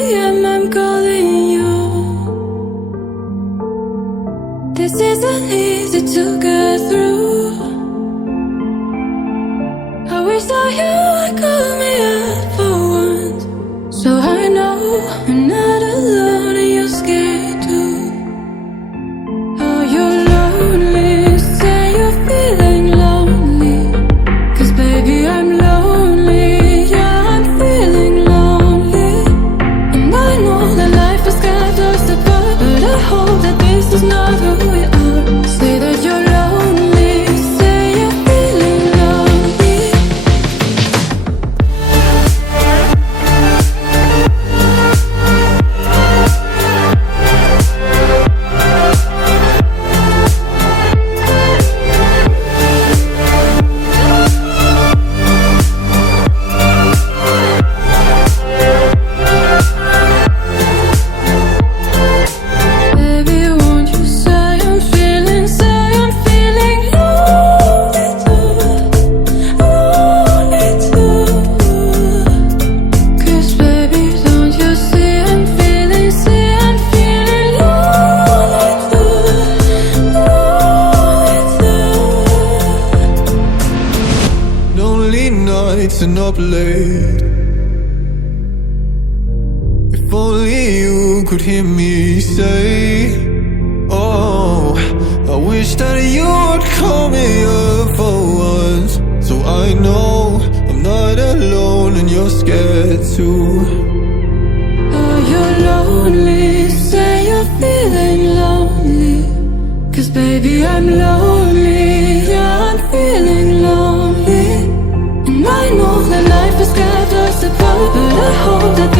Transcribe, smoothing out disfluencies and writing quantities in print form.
a.m. I'm calling you. This isn't easy to get through. I wish that you would call me up for once, so I know I'm not alone and you're scared too. Oh, you're lonely, say you're feeling lonely, 'cause baby I'm lonely, yeah I'm feeling lonely. And I know that life has got us apart, but I hope that this is not who we are. Say that you're lonely, say you're feeling lonely. Baby, won't you say I'm feeling lonely too, lonely too. 'Cause baby, don't you see I'm feeling lonely too, lonely too. Lonely nights and up late. If only you could hear me say, oh, I wish that you would call me up for once, so I know I'm not alone and you're scared too. Oh, you're lonely, say you're feeling lonely, 'cause baby I'm lonely, yeah I'm feeling lonely. And I know that life has got us apart, but I hope that